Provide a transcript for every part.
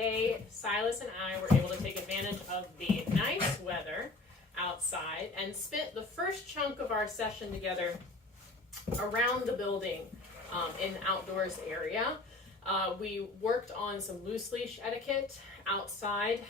today Silas and I were able to take advantage of the nice weather outside and spent the first chunk of our session together around the building in the outdoors area. We worked on some loose leash etiquette outside,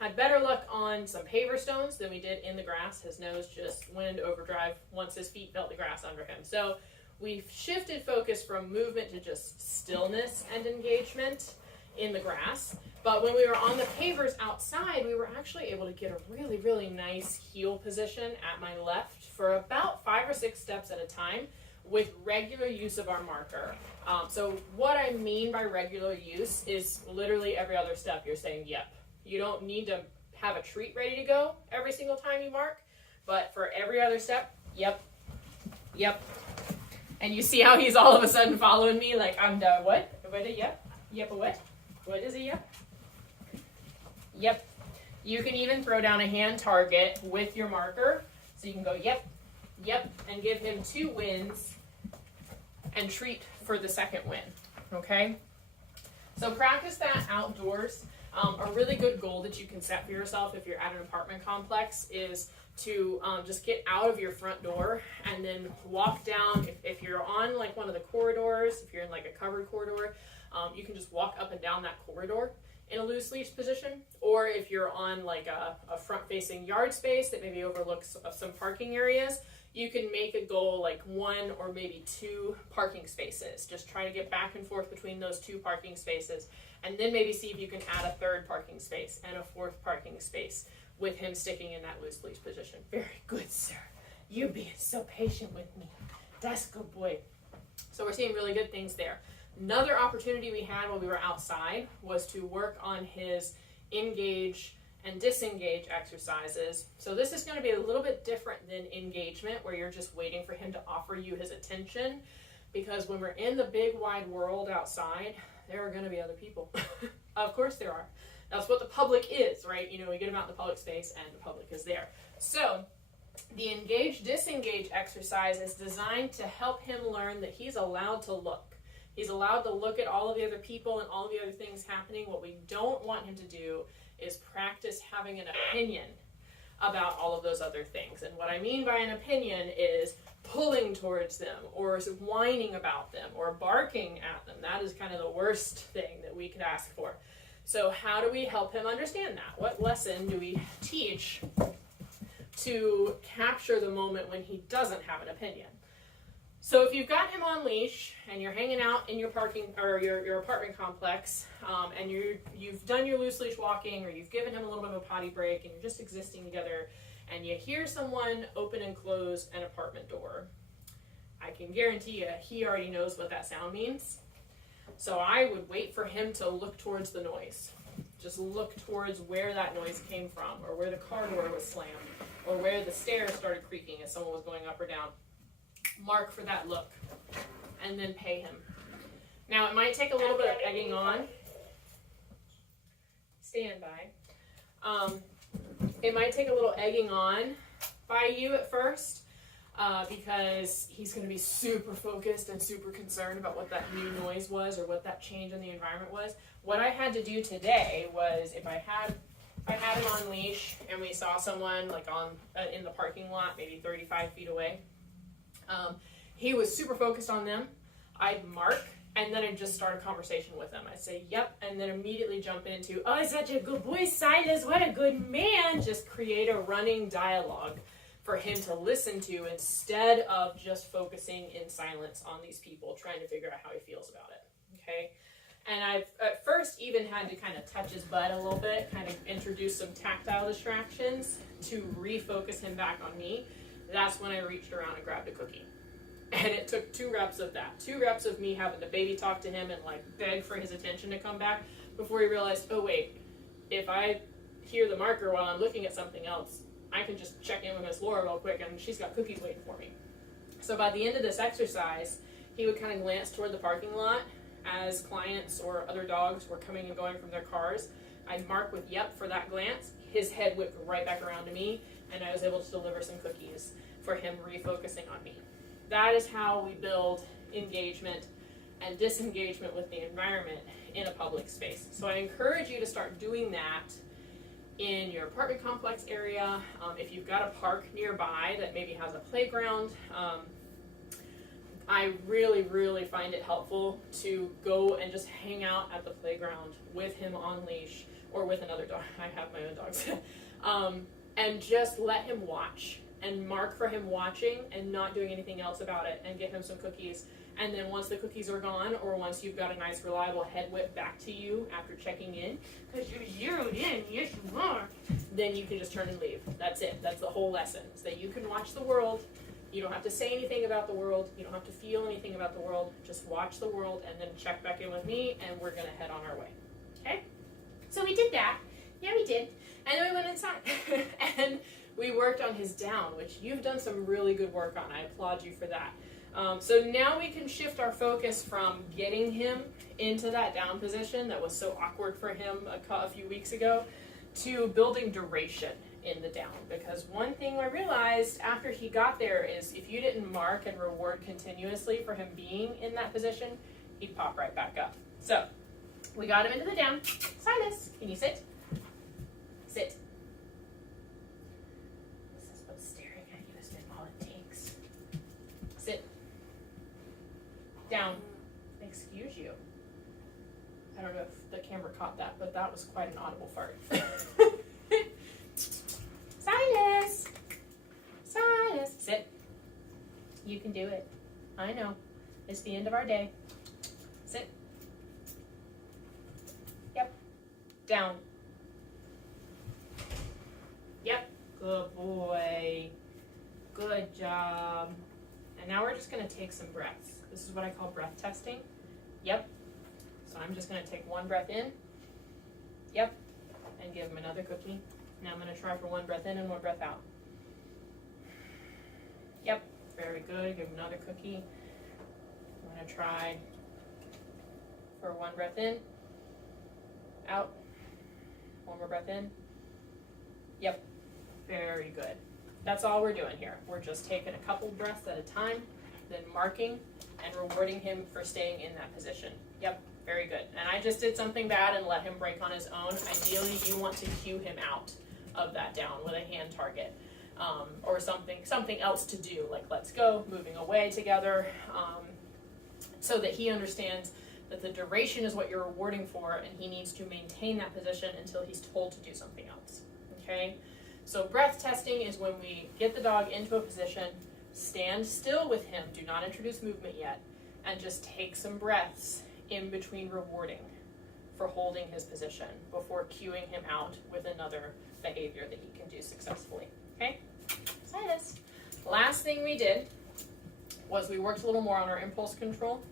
had better luck on some paver stones than we did in the grass. His nose just went into overdrive once his feet felt the grass under him. So we've shifted focus from movement to just stillness and engagement in the grass. But when we were on the pavers outside, we were actually able to get a really, really nice heel position at my left for about 5 or 6 steps at a time with regular use of our marker. So what I mean by regular use is literally every other step you're saying yep. You don't need to have a treat ready to go every single time you mark, but for every other step, yep, yep. And you see how he's all of a sudden following me like I'm the what? What a yep? Yep a what? What is a yep? Yep. You can even throw down a hand target with your marker. So you can go yep, yep, and give him 2 wins and treat for the second win, okay? So practice that outdoors. A really good goal that you can set for yourself if you're at an apartment complex is to just get out of your front door and then walk down. If you're on like one of the corridors, if you're in like a covered corridor, you can just walk up and down that corridor in a loose leash position. Or if you're on like a front-facing yard space that maybe overlooks some parking areas, you can make a goal like 1 or maybe 2 parking spaces. Just try to get back and forth between those 2 parking spaces, and then maybe see if you can add a 3rd parking space and a 4th parking space with him sticking in that loose leash position. Very good, sir. You being so patient with me. That's a good boy. So we're seeing really good things there. Another opportunity we had while we were outside was to work on his engage and disengage exercises. So this is going to be a little bit different than engagement, where you're just waiting for him to offer you his attention, because when we're in the big wide world outside, there are going to be other people. Of course there are. That's what the public is, right? You know, we get him out in the public space and the public is there. So the engage disengage exercise is designed to help him learn that he's allowed to look. He's allowed to look at all of the other people and all of the other things happening. What we don't want him to do is practice having an opinion about all of those other things. And what I mean by an opinion is pulling towards them, or whining about them, or barking at them. That is kind of the worst thing that we could ask for. So how do we help him understand that? What lesson do we teach to capture the moment when he doesn't have an opinion? So if you've got him on leash and you're hanging out in your parking or your apartment complex, and you've done your loose leash walking, or you've given him a little bit of a potty break, and you're just existing together, and you hear someone open and close an apartment door, I can guarantee you he already knows what that sound means. So I would wait for him to look towards the noise. Just look towards where that noise came from, or where the car door was slammed, or where the stairs started creaking as someone was going up or down. Mark for that look, and then pay him. Now, it might take a little bit of egging on. Stand by. It might take a little egging on by you at first, because he's going to be super focused and super concerned about what that new noise was, or what that change in the environment was. What I had to do today was, if I had him on leash and we saw someone like in the parking lot, maybe 35 feet away, he was super focused on them. I'd mark, and then I'd just start a conversation with him. I'd say, yep, and then immediately jump into, oh, such a good boy, Silas, what a good man. Just create a running dialogue for him to listen to, instead of just focusing in silence on these people, trying to figure out how he feels about it, okay? And I've at first even had to kind of touch his butt a little bit, kind of introduce some tactile distractions to refocus him back on me. That's when I reached around and grabbed a cookie. And it took 2 reps of that. 2 reps of me having to baby talk to him and like beg for his attention to come back, before he realized, oh wait, if I hear the marker while I'm looking at something else, I can just check in with Miss Laura real quick and she's got cookies waiting for me. So by the end of this exercise, he would kind of glance toward the parking lot as clients or other dogs were coming and going from their cars. I'd mark with yep for that glance. His head whipped right back around to me, and I was able to deliver some cookies for him refocusing on me. That is how we build engagement and disengagement with the environment in a public space. So I encourage you to start doing that in your apartment complex area. If you've got a park nearby that maybe has a playground, I really, really find it helpful to go and just hang out at the playground with him on leash or with another dog. I have my own dogs. And just let him watch and mark for him watching and not doing anything else about it, and get him some cookies. And then once the cookies are gone, or once you've got a nice reliable head whip back to you after checking in, because you're zeroed in, yes you are, then you can just turn and leave. That's it. That's the whole lesson. So that you can watch the world. You don't have to say anything about the world. You don't have to feel anything about the world. Just watch the world and then check back in with me, and we're going to head on our way. Okay? So we did that. Yeah, we did. And then we went inside. And we worked on his down, which you've done some really good work on. I applaud you for that. So now we can shift our focus from getting him into that down position that was so awkward for him a few weeks ago to building duration in the down. Because one thing I realized after he got there is if you didn't mark and reward continuously for him being in that position, he'd pop right back up. So we got him into the down. Silas, can you sit? Sit. This is what staring at you has been all it takes. Sit. Down. Excuse you. I don't know if the camera caught that, but that was quite an audible fart. Silas! Silas! Sit. You can do it. I know. It's the end of our day. Sit. Yep. Down. Yep. Good boy. Good job. And now we're just going to take some breaths. This is what I call breath testing. Yep. So I'm just going to take one breath in. Yep. And give him another cookie. Now I'm going to try for one breath in and one breath out. Yep. Very good. Give him another cookie. I'm going to try for one breath in. Out. One more breath in. Yep. Very good. That's all we're doing here. We're just taking a couple breaths at a time, then marking and rewarding him for staying in that position. Yep, very good. And I just did something bad and let him break on his own. Ideally, you want to cue him out of that down with a hand target, or something else to do, like let's go, moving away together, so that he understands that the duration is what you're rewarding for, and he needs to maintain that position until he's told to do something else. Okay? So breath testing is when we get the dog into a position, stand still with him, do not introduce movement yet, and just take some breaths in between rewarding for holding his position before cueing him out with another behavior that he can do successfully. Okay? Silas. Last thing we did was we worked a little more on our impulse control.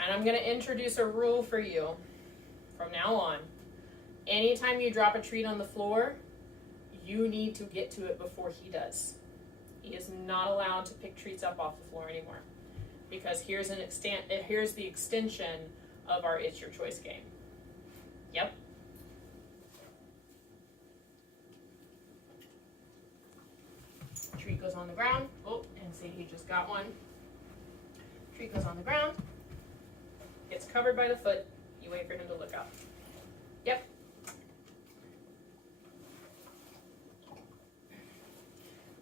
And I'm going to introduce a rule for you from now on. Anytime you drop a treat on the floor, you need to get to it before he does. He is not allowed to pick treats up off the floor anymore, because here's the extension of our It's Your Choice game. Yep. Treat goes on the ground. Oh, and see, he just got one. Treat goes on the ground. Gets covered by the foot. You wait for him to look up. Yep.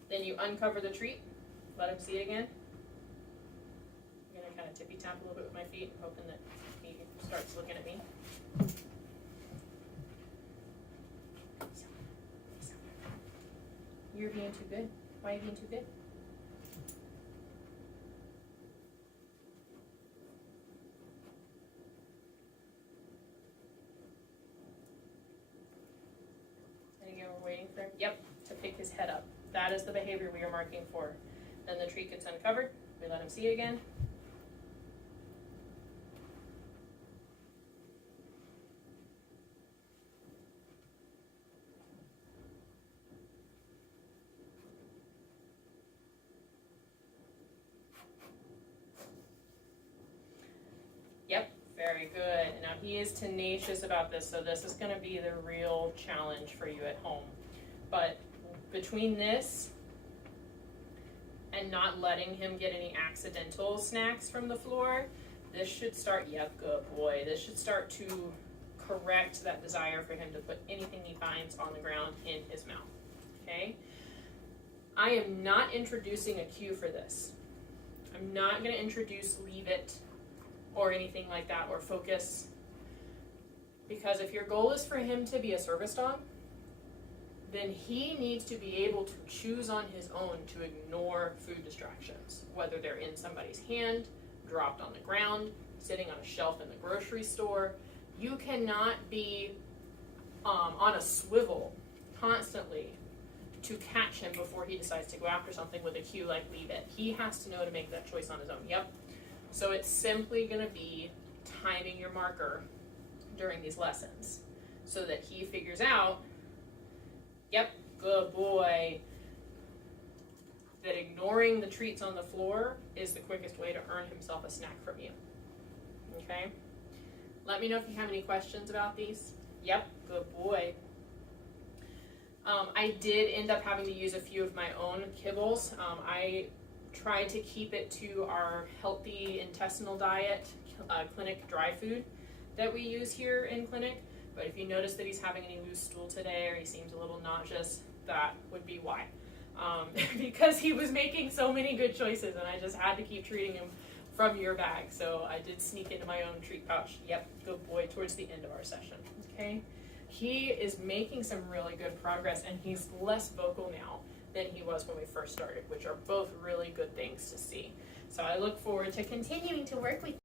Then you uncover the treat. Let him see it again. I'm going to kind of tippy tap a little bit with my feet, hoping that he starts looking at me. You're being too good. Why are you being too good? And again, we're waiting for him. Yep, to pick his head up. That is the behavior we are marking for. Then the treat gets uncovered. We let him see it again. Yep, very good. Now he is tenacious about this, so this is going to be the real challenge for you at home. But between this and not letting him get any accidental snacks from the floor, this should start, yep, good boy. This should start to correct that desire for him to put anything he finds on the ground in his mouth, okay? I am not introducing a cue for this. I'm not gonna introduce leave it or anything like that, or focus, because if your goal is for him to be a service dog, then he needs to be able to choose on his own to ignore food distractions, whether they're in somebody's hand, dropped on the ground, sitting on a shelf in the grocery store. You cannot be on a swivel constantly to catch him before he decides to go after something with a cue like leave it. He has to know to make that choice on his own. Yep. So it's simply going to be timing your marker during these lessons so that he figures out, yep, good boy, that ignoring the treats on the floor is the quickest way to earn himself a snack from you. Okay? Let me know if you have any questions about these. Yep, good boy. I did end up having to use a few of my own kibbles. I tried to keep it to our healthy intestinal diet, clinic dry food that we use here in clinic. But if you notice that he's having any loose stool today, or he seems a little nauseous, that would be why. Because he was making so many good choices, and I just had to keep treating him from your bag. So I did sneak into my own treat pouch. Yep, good boy, towards the end of our session, okay? He is making some really good progress, and he's less vocal now than he was when we first started, which are both really good things to see. So I look forward to continuing to work with you.